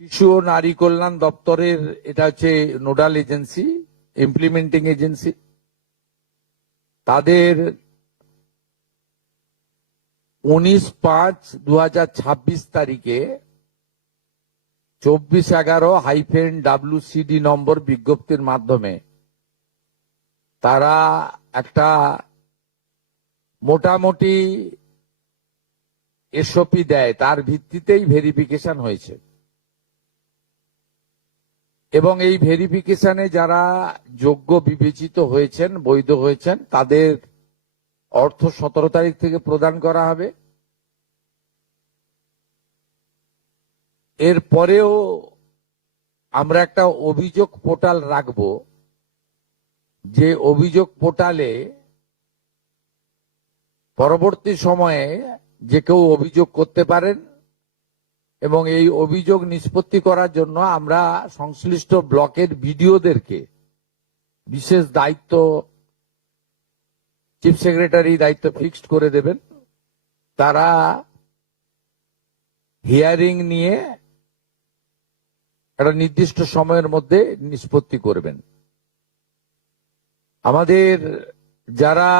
শিশু ও নারী কল্যাণ দপ্তরের এটা হচ্ছে নোডাল এজেন্সি, ইমপ্লিমেন্টিং এজেন্সি। তাদের 19/5/2026 তারিখে 2411-WCD নম্বর বিজ্ঞপ্তির মাধ্যমে তারা একটা মোটামুটি এসওপি দেয়, তার ভিত্তিতেই ভেরিফিকেশন হয়েছে। এবং এই ভেরিফিকেশনে যারা যোগ্য বিবেচিত হয়েছেন, বৈধ হয়েছেন, তাদের অর্থ 17 তারিখ থেকে প্রদান করা হবে। এরপরেও আমরা একটা অভিযোগ পোর্টাল রাখব, যে অভিযোগ পোর্টালে পরবর্তী সময়ে যে কেউ অভিযোগ করতে পারেন, এবং এই অভিযোগ নিষ্পত্তি করার জন্য আমরা সংশ্লিষ্ট ব্লকের বিডিওদেরকে বিশেষ দায়িত্ব, চিফ সেক্রেটারি দায়িত্ব ফিক্সড করে দেবেন। তারা হিয়ারিং নিয়ে একটা নির্দিষ্ট সময়ের মধ্যে নিষ্পত্তি করবেন। আমাদের যারা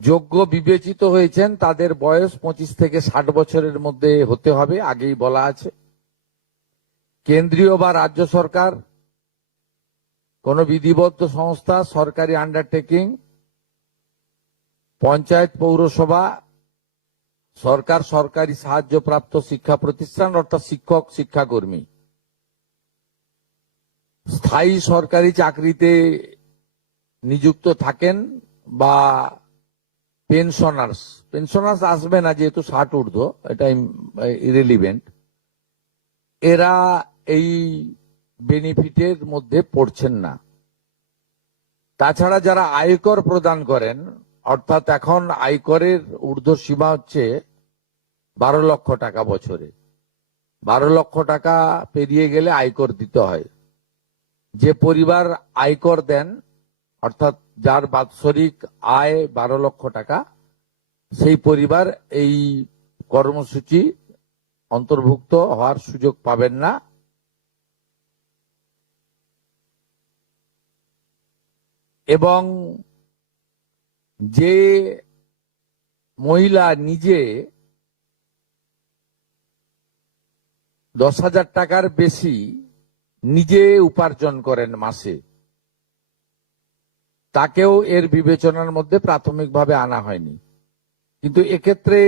যোগ্য বিবেচিত হয়েছেন তাদের বয়স 25 থেকে 60 বছরের মধ্যে হতে হবে, আগেই বলা আছে। কেন্দ্রীয় বা রাজ্য সরকার, কোন বিধিবদ্ধ সংস্থা, সরকারি আন্ডারটেকিং, পঞ্চায়েত, পৌরসভা, সরকার, সরকারি সাহায্যপ্রাপ্ত শিক্ষা প্রতিষ্ঠান অর্থাৎ শিক্ষক, শিক্ষাকর্মী, স্থায়ী সরকারি চাকরিতে নিযুক্ত থাকেন, বা পেনশনার্স আসবে না যেহেতু 60 ঊর্ধ্ব, এটা ইরেলিভেন্ট, এরা এই বেনিফিটের মধ্যে পড়ছেন না। তাছাড়া যারা আয়কর প্রদান করেন, অর্থাৎ এখন আয়করের ঊর্ধ্ব সীমা হচ্ছে 12 লক্ষ টাকা বছরে। 12 লক্ষ টাকা পেরিয়ে গেলে আয়কর দিতে হয়। যে পরিবার আয়কর দেন, অর্থাৎ যার বাৎসরিক আয় 12 লক্ষ টাকা, সেই পরিবার এই কর্মসূচি অন্তর্ভুক্ত হওয়ার সুযোগ পাবেন না। এবং যে মহিলা নিজে 10,000 টাকার বেশি নিজে উপার্জন করেন মাসে, তাকেও এর বিবেচনার মধ্যে প্রাথমিকভাবে আনা হয়নি। কিন্তু এক্ষেত্রে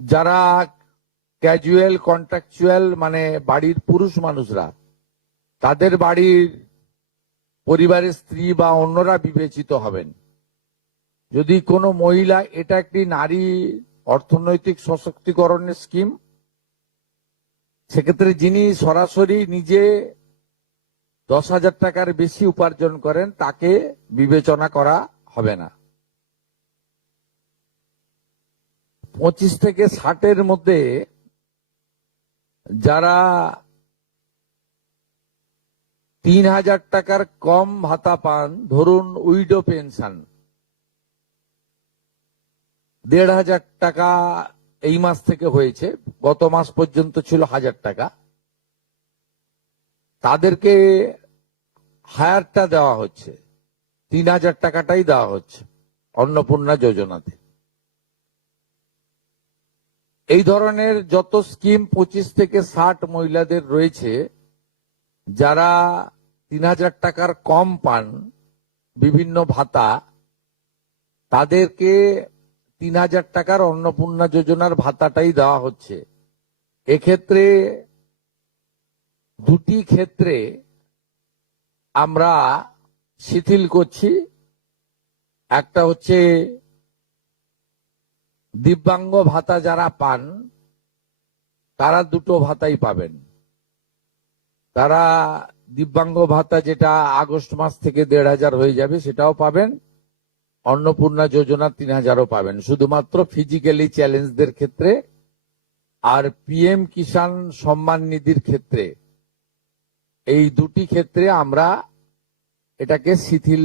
যারা ক্যাজুয়াল, কন্ট্রাকচুয়াল, মানে বাড়ির পুরুষ মানুষরা, তাদের বাড়ির পরিবারের স্ত্রী বা অন্যরা বিবেচিত হবেন। যদি কোনো মহিলা, এটা একটি নারী অর্থনৈতিক সশক্তিকরণের স্কিম, সেক্ষেত্রে যিনি সরাসরি নিজে 10,000 টাকার বেশি উপার্জন করেন তাকে বিবেচনা করা হবে না। 25 থেকে 60-এর মধ্যে যারা 3,000 টাকার কম ভাতা পান, ধরুন উইডো পেনশন 1,500 টাকা এই মাস থেকে হয়েছে, গত মাস পর্যন্ত ছিল 1,000 টাকা, তাদেরকে হায়ারটা দেওয়া হচ্ছে, 3,000 টাকাটাই দেওয়া হচ্ছে অন্নপূর্ণা যোজনাতে। এই ধরনের যত স্কিম 25 থেকে 60 মহিলাদের রয়েছে, যারা 3,000 টাকার কম পান বিভিন্ন ভাতা, তাদেরকে 3,000 টাকার অন্নপূর্ণা যোজনার ভাতাটাই দেওয়া হচ্ছে। এক্ষেত্রে দুটি ক্ষেত্রে আমরা শিথিল করছি। একটা হচ্ছে দিব্যাঙ্গ ভাতা যারা পান, তারা দুটো ভাতাই পাবেন। তারা দিব্যাঙ্গ ভাতা যেটা আগস্ট মাস থেকে 1,500 হয়ে যাবে, সেটাও পাবেন। অন্নপূর্ণা যোজনা 3,000ও পাবেন, শুধুমাত্র ফিজিক্যালি চ্যালেঞ্জদের ক্ষেত্রে। আর পিএম কিষাণ সম্মান নিধির ক্ষেত্রে, এই দুটি ক্ষেত্রে আমরা এটাকে শিথিল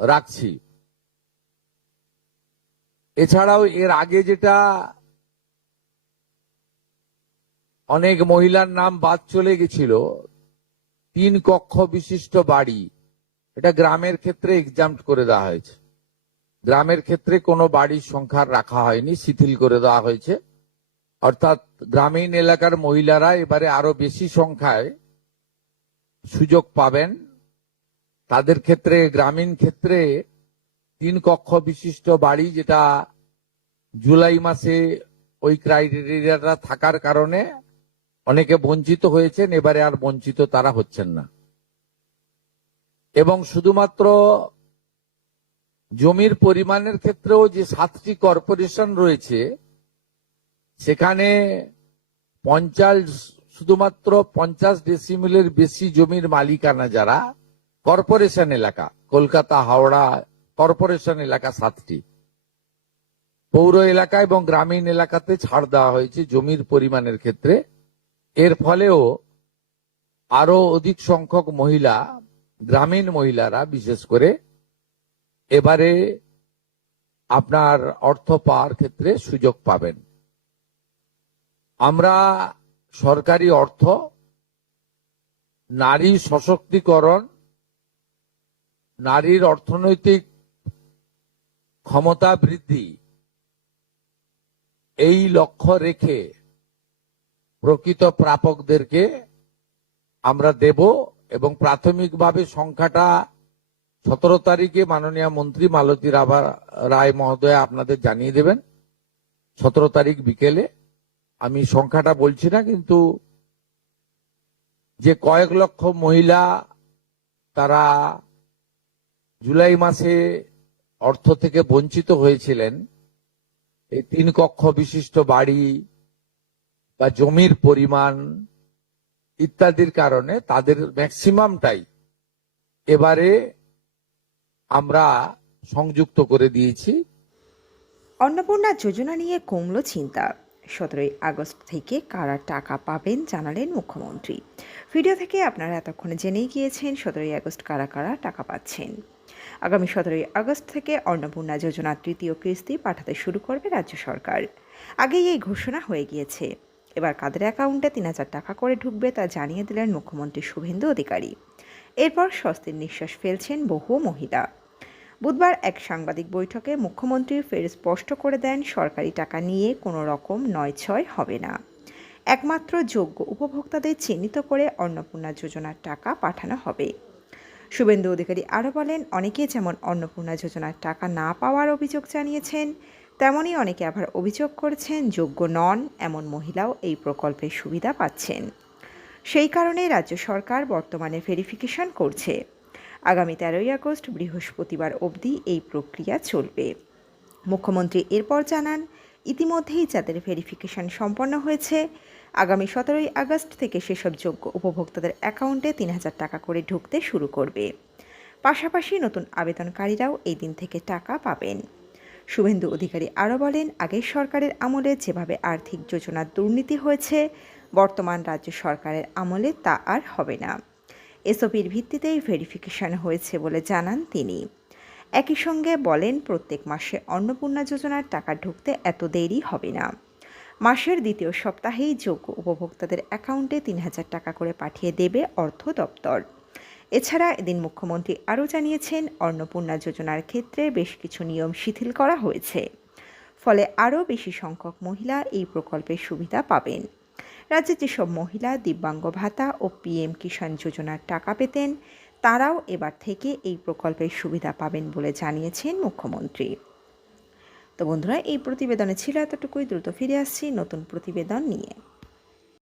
রাখছি। এছাড়াও এর আগে যেটা অনেক মহিলার নাম বাদ চলে গেছিল, 3 কক্ষ বিশিষ্ট বাড়ি, এটা গ্রামের ক্ষেত্রে এক্সাম্পট করে দেওয়া হয়েছে। গ্রামের ক্ষেত্রে কোনো বাড়ির সংখ্যা রাখা হয়নি, শিথিল করে দেওয়া হয়েছে। অর্থাৎ গ্রামীণ এলাকার মহিলারা এবারে আরো বেশি সংখ্যায় সুযোগ পাবেন। তাদের ক্ষেত্রে, গ্রামীণ ক্ষেত্রে 3 কক্ষ বিশিষ্ট বাড়ি, যেটা জুলাই মাসে ওই ক্রাইটেরিয়াটা থাকার কারণে অনেকে বঞ্চিত হয়েছেন, এবারে আর বঞ্চিত তারা হচ্ছেন না। এবং শুধুমাত্র জমির পরিমাণের ক্ষেত্রেও যে 7টি কর্পোরেশন রয়েছে, সেখানে শুধুমাত্র 50 ডেসিমেলের বেশি জমির মালিকানা যারা কর্পোরেশন এলাকা, কলকাতা, হাওড়া কর্পোরেশন এলাকা 7টি, পৌর এলাকা এবং গ্রামীণ এলাকাতে ছাড় দেওয়া হয়েছে জমির পরিমাণের ক্ষেত্রে। এর ফলেও আরো অধিক সংখ্যক মহিলা, গ্রামীণ মহিলারা বিশেষ করে, এবারে আপনার অর্থ পাওয়ার ক্ষেত্রে সুযোগ পাবেন। আমরা সরকারি অর্থ, নারী সশক্তিকরণ, নারীর অর্থনৈতিক ক্ষমতা বৃদ্ধি, এই লক্ষ্য রেখে প্রকৃত প্রাপকদেরকে আমরা দেব। এবং প্রাথমিকভাবে সংখ্যাটা 17 তারিখে মাননীয় মন্ত্রী মালতী রায় মহোদয় আপনাদের জানিয়ে দেবেন। 17 তারিখ বিকেলে। আমি সংখ্যাটা বলছি না, কিন্তু যে কয়েক লক্ষ মহিলা তারা জুলাই মাসে অর্থ থেকে বঞ্চিত হয়েছিলেন, এই 3 কক্ষ বিশিষ্ট বাড়ি বা জমির পরিমাণ ইত্যাদির কারণে তাদের ম্যাক্সিমামটাই এবারে আমরা সংযুক্ত করে দিয়েছি। অন্নপূর্ণা যোজনা নিয়ে কমল চিন্তা। 17ই আগস্ট থেকে কারা টাকা পাবেন জানালেন মুখ্যমন্ত্রী। ভিডিও থেকে আপনারা এতক্ষণে জেনেই গিয়েছেন 17ই আগস্ট কারা কারা টাকা পাচ্ছেন। আগামী 17ই আগস্ট থেকে অন্নপূর্ণা যোজনার 3য় কিস্তি পাঠাতে শুরু করবে রাজ্য সরকার। আগেই এই ঘোষণা হয়ে গিয়েছে। এবার কাদের অ্যাকাউন্টে 3000 টাকা করে ঢুকবে তা জানিয়ে দিলেন মুখ্যমন্ত্রী শুভেন্দু অধিকারী। এরপর স্বস্তির নিঃশ্বাস ফেলছেন বহু মহিলা। বুধবার এক সাংবাদিক বৈঠকে মুখ্যমন্ত্রী ফের স্পষ্ট করে দেন, সরকারি টাকা নিয়ে কোনো রকম নয়-ছয় হবে না। একমাত্র যোগ্য উপভোক্তাদের চিহ্নিত করে অন্নপূর্ণা যোজনার টাকা পাঠানো হবে। শুভেন্দু অধিকারী আরও বলেন, অনেকে যেমন অন্নপূর্ণা যোজনার টাকা না পাওয়ার অভিযোগ জানিয়েছেন, তেমনই অনেকে আবার অভিযোগ করেছেন যোগ্য নন এমন মহিলাও এই প্রকল্পের সুবিধা পাচ্ছেন। সেই কারণে রাজ্য সরকার বর্তমানে ভেরিফিকেশন করছে। আগামী 13ই আগস্ট বৃহস্পতিবার অবধি এই প্রক্রিয়া চলবে। মুখ্যমন্ত্রী এরপর জানান, ইতিমধ্যেই যাদের ভেরিফিকেশন সম্পন্ন হয়েছে, আগামী 17ই আগস্ট থেকে সেসব যোগ্য উপভোক্তাদের অ্যাকাউন্টে 3000 টাকা করে ঢুকতে শুরু করবে। পাশাপাশি নতুন আবেদনকারীরাও এই দিন থেকে টাকা পাবেন। শুভেন্দু অধিকারী আরও বলেন, আগের সরকারের আমলে যেভাবে আর্থিক যোজনার দুর্নীতি হয়েছে, বর্তমান রাজ্য সরকারের আমলে তা আর হবে না। এসওপির ভিত্তিতেই ভেরিফিকেশন হয়েছে বলে জানান তিনি। একই সঙ্গে বলেন, প্রত্যেক মাসে অন্নপূর্ণা যোজনার টাকা ঢুকতে এত দেরি হবে না। মাসের 2য় সপ্তাহেই যোগ্য উপভোক্তাদের অ্যাকাউন্টে 3000 টাকা করে পাঠিয়ে দেবে অর্থ দপ্তর। এছাড়া এদিন মুখ্যমন্ত্রী আরও জানিয়েছেন, অন্নপূর্ণা যোজনার ক্ষেত্রে বেশ কিছু নিয়ম শিথিল করা হয়েছে। ফলে আরও বেশি সংখ্যক মহিলা এই প্রকল্পের সুবিধা পাবেন। রাজ্যে যেসব মহিলা দিব্যাঙ্গ ভাতা ও পিএম কিষাণ যোজনার টাকা পেতেন, তারাও এবার থেকে এই প্রকল্পের সুবিধা পাবেন বলে জানিয়েছেন মুখ্যমন্ত্রী। তো বন্ধুরা, এই প্রতিবেদনে ছিল এতটুকুই। দ্রুত ফিরে আসছি নতুন প্রতিবেদন নিয়ে।